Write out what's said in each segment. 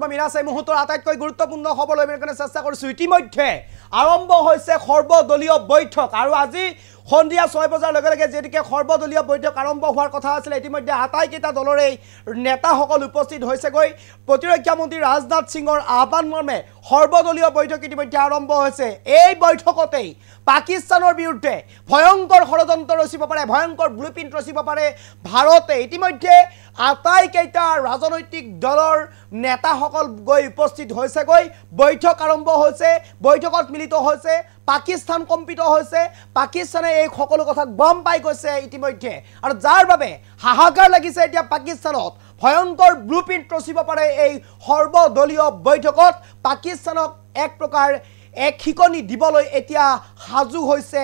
মিনাছে মুহূৰ্তৰ আটাইতকৈ গুৰুত্বপূৰ্ণ খবৰ লৈ কাৰণে চেষ্টা কৰিছো। ইতিমধ্যে আৰম্ভ হৈছে সৰ্বদলীয় বৈঠক আৰু আজি সন্ধিয়া 6 বজাৰ লগে লগে যেদিকে সৰ্বদলীয় বৈঠক আৰম্ভ হোৱাৰ কথা আছিল ইতিমধ্যে আটাইকেইটা দলৰে নেতাসকল উপস্থিত হৈছেগৈ। প্ৰতিৰক্ষা মন্ত্ৰী ৰাজনাথ সিঙৰ আহ্বান মৰ্মে সৰ্বদলীয় বৈঠক ইতিমধ্যে আৰম্ভ হৈছে। এই বৈঠকতেই পাকিস্তানৰ বিৰুদ্ধে ভয়ংকৰ ষড়যন্ত্ৰ ৰচিব পাৰে, ভয়ংকৰ ব্লুপ্ৰিণ্ট ৰচিব পাৰে ভাৰতে। ইতিমধ্যে আটাইকেইটা ৰাজনৈতিক দলৰ নেতাসকল গৈ উপস্থিত হৈছেগৈ। বৈঠক আৰম্ভ হৈছে, বৈঠকত মিলিত হৈছে, পাকিস্তান কম্পিত হৈছে। পাকিস্তানে এই সকলো কথা গম পাই গৈছে ইতিমধ্যে আৰু যাৰ বাবে হাহাকাৰ লাগিছে এতিয়া পাকিস্তানত। ভয়ংকৰ ব্লুপ্ৰিণ্ট ৰচিব পাৰে এই সৰ্বদলীয় বৈঠকত। পাকিস্তানক এক প্ৰকাৰ এক শিকনি দিবলৈ এতিয়া সাজু হৈছে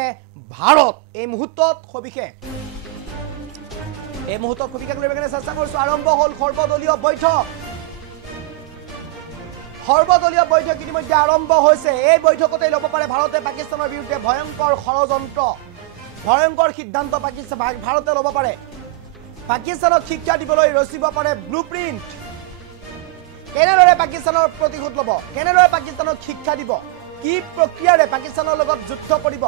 ভাৰত। এই মুহূৰ্তত সবিশেষ লৈ চেষ্টা কৰিছো। আৰম্ভ হ'ল সৰ্বদলীয় বৈঠক। সৰ্বদলীয় বৈঠক ইতিমধ্যে আৰম্ভ হৈছে। এই বৈঠকতে ল'ব পাৰে ভাৰতে পাকিস্তানৰ বিৰুদ্ধে ভয়ংকৰ ষড়যন্ত্ৰ, ভয়ংকৰ সিদ্ধান্ত ভাৰতে ল'ব পাৰে। পাকিস্তানক শিক্ষা দিবলৈ ৰচিব পাৰে ব্লুপ্ৰিণ্ট। কেনেদৰে পাকিস্তানৰ প্ৰতিশোধ ল'ব, কেনেদৰে পাকিস্তানক শিক্ষা দিব, কি প্ৰক্ৰিয়াৰে পাকিস্তানৰ লগত যুদ্ধ কৰিব,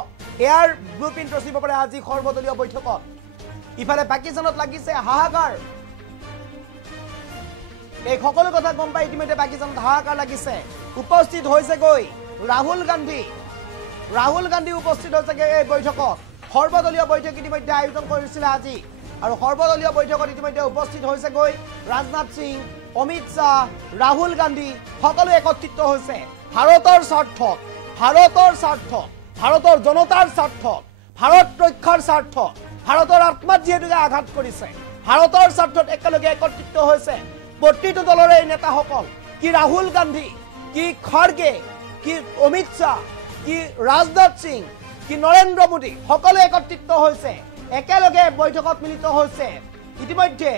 এয়াৰ ব্লুপ্ৰিণ্ট ৰচিব পাৰে আজি সৰ্বদলীয় বৈঠকত। ইফালে পাকিস্তানত লাগিছে হাহাকাৰ। এই সকলো কথা গম পাই ইতিমধ্যে পাকিস্তানত হাহাকাৰ লাগিছে। উপস্থিত হৈছেগৈ ৰাহুল গান্ধী উপস্থিত হৈছেগৈ এই বৈঠকত। সৰ্বদলীয় বৈঠক ইতিমধ্যে আয়োজন কৰিছিলে আজি আৰু সৰ্বদলীয় বৈঠকত ইতিমধ্যে উপস্থিত হৈছেগৈ ৰাজনাথ সিং, অমিত শ্বাহ, ৰাহুল গান্ধী সকলো একত্ৰিত হৈছে ভাৰতৰ স্বাৰ্থত, ভাৰতৰ জনতাৰ স্বাৰ্থত, ভাৰত ৰক্ষাৰ স্বাৰ্থত। ভাৰতৰ আত্মাত যিহেতুকে আঘাত কৰিছে, ভাৰতৰ স্বাৰ্থত একেলগে একত্ৰিত হৈছে প্ৰতিটো দলৰে নেতাসকল। কি ৰাহুল গান্ধী, কি খড়গে, কি অমিত শ্বাহ, কি ৰাজনাথ সিং, কি নৰেন্দ্ৰ মোদী সকলোৱে একত্ৰিত হৈছে, একেলগে বৈঠকত মিলিত হৈছে। ইতিমধ্যে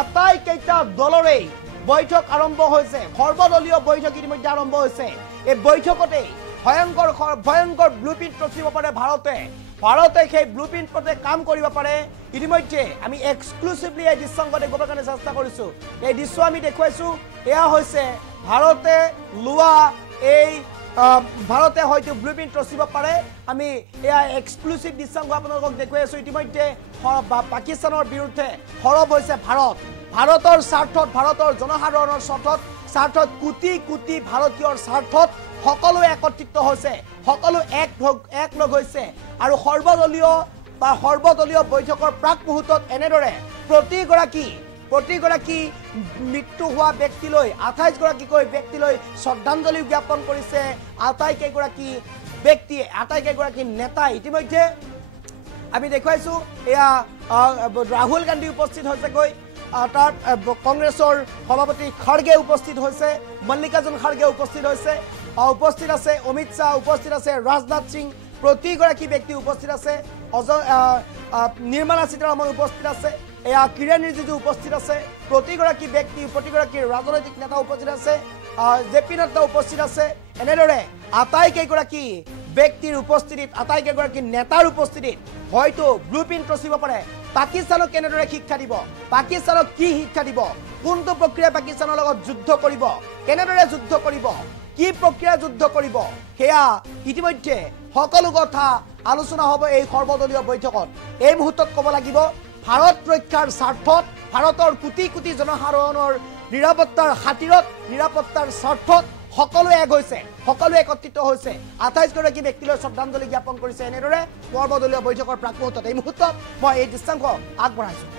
আটাইকেইটা দলৰেই বৈঠক আৰম্ভ হৈছে। সৰ্বদলীয় বৈঠক ইতিমধ্যে আৰম্ভ হৈছে। এই বৈঠকতেই ভয়ংকৰ ব্লুপ্ৰিণ্ট ৰচিব পাৰে ভাৰতে। সেই ব্লুপ্ৰিণ্ট মতে কাম কৰিব পাৰে। ইতিমধ্যে আমি এক্সক্লুচিভলি এই দৃশ্যাংক দেখুৱাবৰ কাৰণে চেষ্টা কৰিছোঁ। এই দৃশ্য আমি দেখুৱাইছোঁ। এয়া হৈছে ভাৰতে লোৱা ভাৰতে হয়তো ব্লুপ্ৰিণ্ট ৰচিব পাৰে। আমি এয়া এক্সক্লুচিভ দৃশ্যাংক আপোনালোকক দেখুৱাই আছোঁ। ইতিমধ্যে পাকিস্তানৰ বিৰুদ্ধে সৰব হৈছে ভাৰতৰ স্বাৰ্থত, ভাৰতৰ জনসাধাৰণৰ স্বাৰ্থত কোটি কোটি ভাৰতীয়ৰ স্বাৰ্থত সকলো একত্ৰিত হৈছে, সকলো একলগ হৈছে আৰু সৰ্বদলীয় বৈঠকৰ প্ৰাক মুহূৰ্তত এনেদৰে প্ৰতিগৰাকী মৃত্যু হোৱা ব্যক্তিলৈ 28 গৰাকীকৈ ব্যক্তিলৈ শ্ৰদ্ধাঞ্জলি জ্ঞাপন কৰিছে আটাইকেইগৰাকী নেতাই। ইতিমধ্যে আমি দেখুৱাইছোঁ এয়া ৰাহুল গান্ধী উপস্থিত হৈছেগৈ। তাৰ কংগ্ৰেছৰ সভাপতি খড়গে উপস্থিত হৈছে, মল্লিকাৰ্জুন খড়গে উপস্থিত হৈছে, উপস্থিত আছে অমিত শ্বাহ, উপস্থিত আছে ৰাজনাথ সিং, প্ৰতিগৰাকী ব্যক্তি উপস্থিত আছে। নিৰ্মলা সীতাৰামন উপস্থিত আছে, এয়া কিৰেণ ৰিজিজু উপস্থিত আছে। প্ৰতিগৰাকী ব্যক্তি, প্ৰতিগৰাকী ৰাজনৈতিক নেতা উপস্থিত আছে, জেপি নাড্ডা উপস্থিত আছে। এনেদৰে আটাইকেইগৰাকী ব্যক্তিৰ উপস্থিতিত, আটাইকেইগৰাকী নেতাৰ উপস্থিতিত হয়তো ব্লুপ্ৰিণ্ট ৰচিব পাৰে। পাকিস্তানক কেনেদৰে শিক্ষা দিব, পাকিস্তানক কি শিক্ষা দিব, কোনটো প্ৰক্ৰিয়াই পাকিস্তানৰ লগত যুদ্ধ কৰিব, কেনেদৰে যুদ্ধ কৰিব, কি প্ৰক্ৰিয়া যুদ্ধ কৰিব, সেয়া ইতিমধ্যে সকলো কথা আলোচনা হ'ব এই সৰ্বদলীয় বৈঠকত। এই মুহূৰ্তত ক'ব লাগিব ভাৰত ৰক্ষাৰ স্বাৰ্থত, ভাৰতৰ কোটি কোটি জনসাধাৰণৰ নিৰাপত্তাৰ খাতিৰত, নিৰাপত্তাৰ স্বাৰ্থত সকলোৱে এক হৈছে, সকলোৱে একত্ৰিত হৈছে। 28 গৰাকী ব্যক্তিলৈ শ্ৰদ্ধাঞ্জলি জ্ঞাপন কৰিছে এনেদৰে সৰ্বদলীয় বৈঠকৰ প্ৰাক মুহূৰ্তত। এই মুহূৰ্তত মই এই দৃশ্যাংক আগবঢ়াইছোঁ।